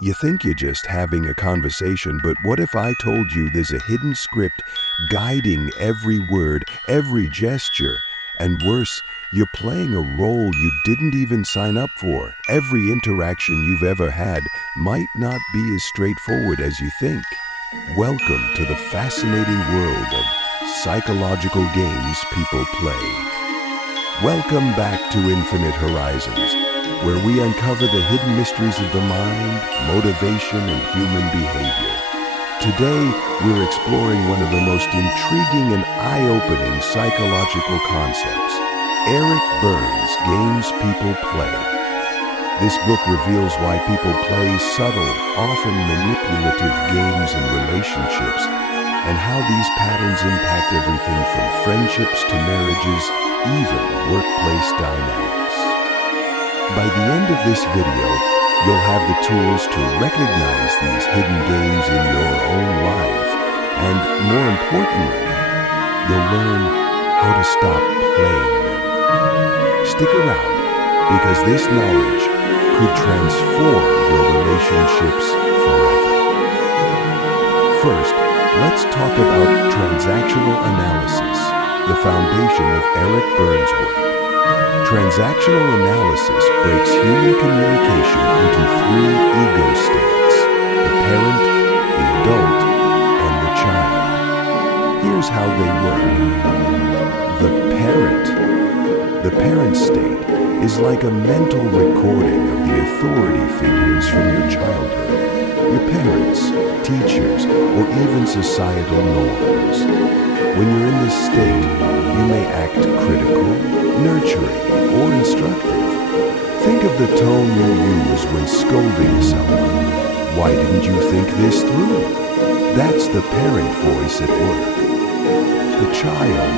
You think you're just having a conversation, but what if I told you there's a hidden script guiding every word, every gesture, and worse, you're playing a role you didn't even sign up for. Every interaction you've ever had might not be as straightforward as you think. Welcome to the fascinating world of psychological games people play. Welcome back to Infinite Horizons, where we uncover the hidden mysteries of the mind, motivation, and human behavior. Today, we're exploring one of the most intriguing and eye-opening psychological concepts, Eric Berne's Games People Play. This book reveals why people play subtle, often manipulative games in relationships, and how these patterns impact everything from friendships to marriages, even workplace dynamics. By the end of this video, you'll have the tools to recognize these hidden games in your own life, and more importantly, you'll learn how to stop playing them. Stick around, because this knowledge could transform your relationships forever. First, let's talk about transactional analysis, the foundation of Eric Berne's work. Transactional analysis breaks human communication into three ego states: the parent, the adult, and the child. Here's how they work. The parent state is like a mental recording of the authority figures from your childhood, your parents, teachers, or even societal norms. When you're in this state, you may act critical, nurturing, or instructive. Think of the tone you use when scolding someone. Why didn't you think this through? That's the parent voice at work. The child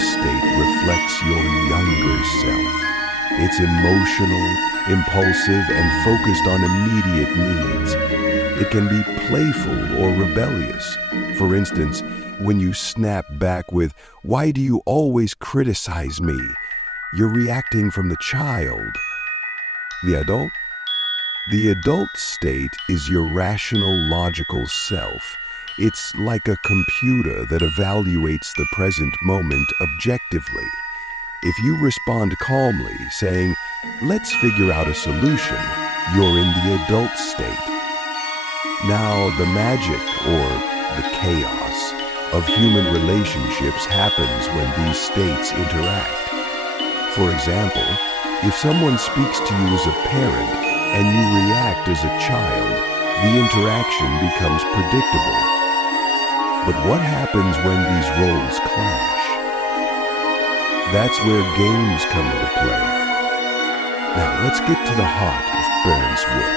state reflects your younger self. It's emotional, impulsive, and focused on immediate needs. It can be playful or rebellious. For instance, when you snap back with, "Why do you always criticize me?" you're reacting from the child. The adult? The adult state is your rational, logical self. It's like a computer that evaluates the present moment objectively. If you respond calmly, saying, "Let's figure out a solution," you're in the adult state. Now, the magic, or the chaos, of human relationships happens when these states interact. For example, if someone speaks to you as a parent and you react as a child, the interaction becomes predictable. But what happens when these roles clash? That's where games come into play. Now, let's get to the heart of Berne's work,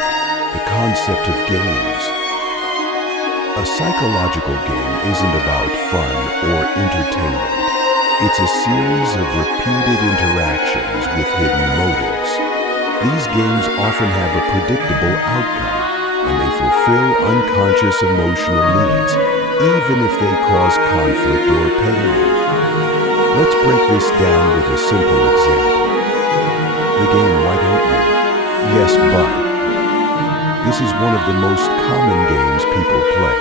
the concept of games. A psychological game isn't about fun or entertainment. It's a series of repeated interactions with hidden motives. These games often have a predictable outcome, and they fulfill unconscious emotional needs, even if they cause conflict or pain. Let's break this down with a simple example. The game, "Why don't you?" Yes, but. This is one of the most common games people play.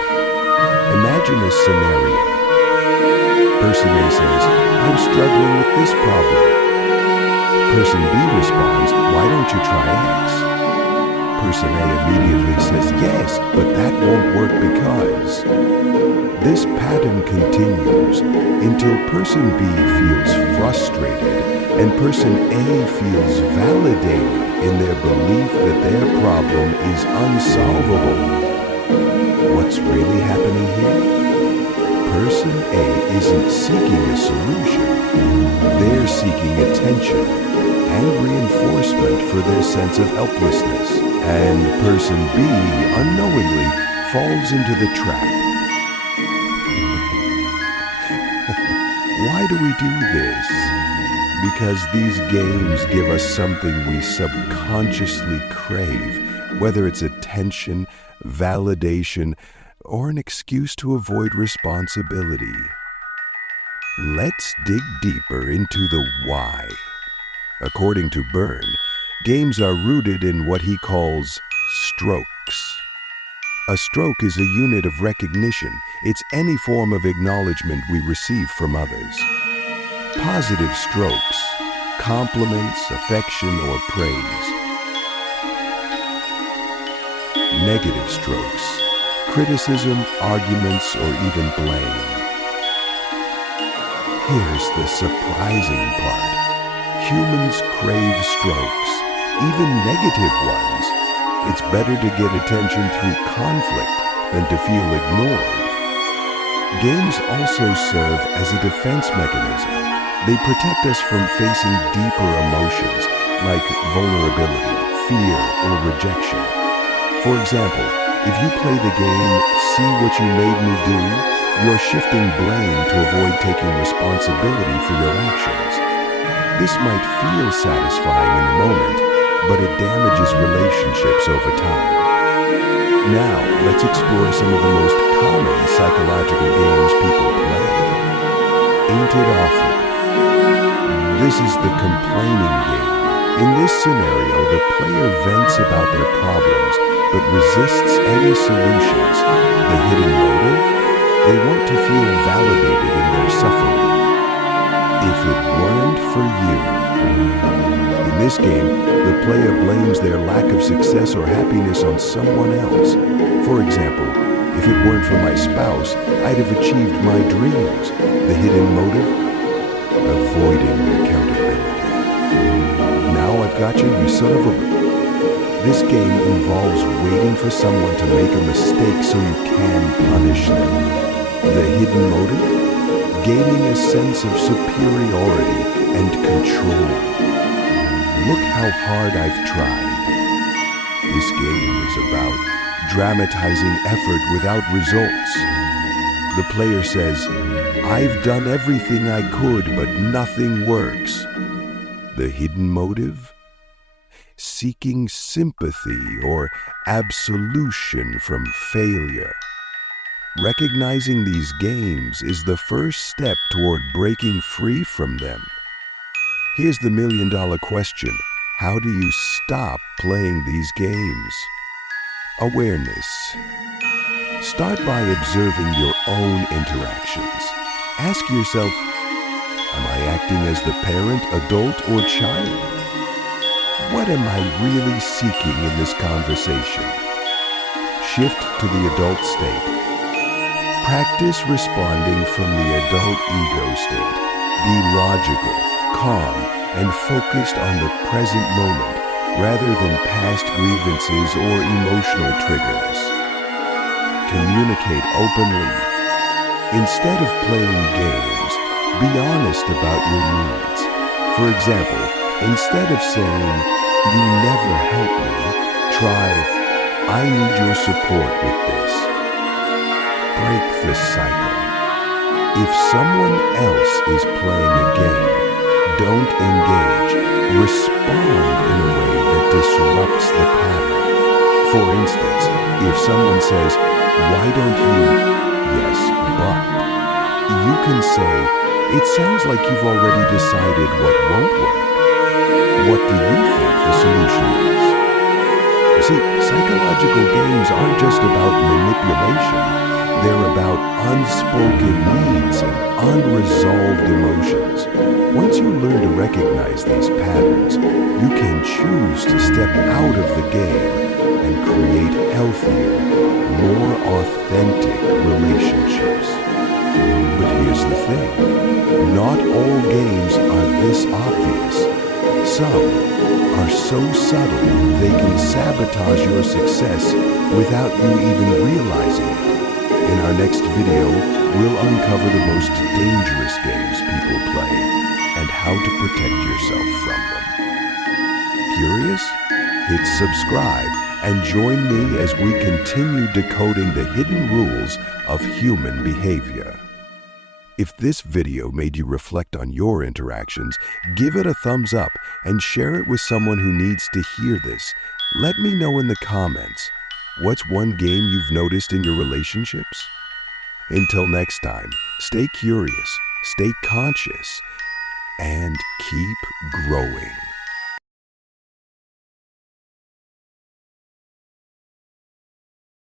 Imagine a scenario. Person A says, "I'm struggling with this problem." Person B responds, "Why don't you try X?" Person A immediately says, "Yes, but that won't work because..." This pattern continues until person B feels frustrated and person A feels validated in their belief that their problem is unsolvable. What's really happening here? Person A isn't seeking a solution. They're seeking attention and reinforcement for their sense of helplessness. And person B unknowingly falls into the trap. Why do we do this? Because these games give us something we subconsciously crave, whether it's attention, validation, or an excuse to avoid responsibility. Let's dig deeper into the why. According to Berne, Games are rooted in what he calls strokes. A stroke is a unit of recognition. It's any form of acknowledgement we receive from others. Positive strokes, compliments, affection, or praise. Negative strokes, criticism, arguments, or even blame. Here's the surprising part. Humans crave strokes, even negative ones. It's better to get attention through conflict than to feel ignored. Games also serve as a defense mechanism. They protect us from facing deeper emotions like vulnerability, fear, or rejection. For example, if you play the game, "See What You Made Me Do," you're shifting blame to avoid taking responsibility for your actions. This might feel satisfying in the moment, but it damages relationships over time. Now, let's explore some of the most common psychological games people play. Ain't It Awful? This is the complaining game. In this scenario, the player vents about their problems, but resists any solutions. The hidden motive? They want to feel validated in their suffering. If it weren't for you. In this game, the player blames their lack of success or happiness on someone else. For example, if it weren't for my spouse, I'd have achieved my dreams. The hidden motive? Avoiding accountability. Now I've got you, you son of a... This game involves waiting for someone to make a mistake so you can punish them. The hidden motive? Gaining a sense of superiority and control. Look how hard I've tried. This game is about dramatizing effort without results. The player says, "I've done everything I could, but nothing works." The hidden motive? Seeking sympathy or absolution from failure. Recognizing these games is the first step toward breaking free from them. Here's the million-dollar question. How do you stop playing these games? Awareness. Start by observing your own interactions. Ask yourself, am I acting as the parent, adult, or child? What am I really seeking in this conversation? Shift to the adult state. Practice responding from the adult ego state. Be logical, calm, and focused on the present moment rather than past grievances or emotional triggers. Communicate openly. Instead of playing games, be honest about your needs. For example, instead of saying, "You never help me," try, "I need your support with this." Break the cycle. If someone else is playing a game, don't engage. Respond in a way that disrupts the pattern. For instance, if someone says, "Why don't you?" Yes, but. You can say, "It sounds like you've already decided what won't work. What do you think the solution is?" You see, psychological games aren't just about manipulation. They're about unspoken needs and unresolved emotions. Once you learn to recognize these patterns, you can choose to step out of the game and create healthier, more authentic relationships. But here's the thing. Not all games are this obvious. Some are so subtle they can sabotage your success without you even realizing it. In our next video, we'll uncover the most dangerous games people play and how to protect yourself from them. Curious? Hit subscribe and join me as we continue decoding the hidden rules of human behavior. If this video made you reflect on your interactions, give it a thumbs up and share it with someone who needs to hear this. Let me know in the comments, what's one game you've noticed in your relationships? Until next time, stay curious, stay conscious, and keep growing.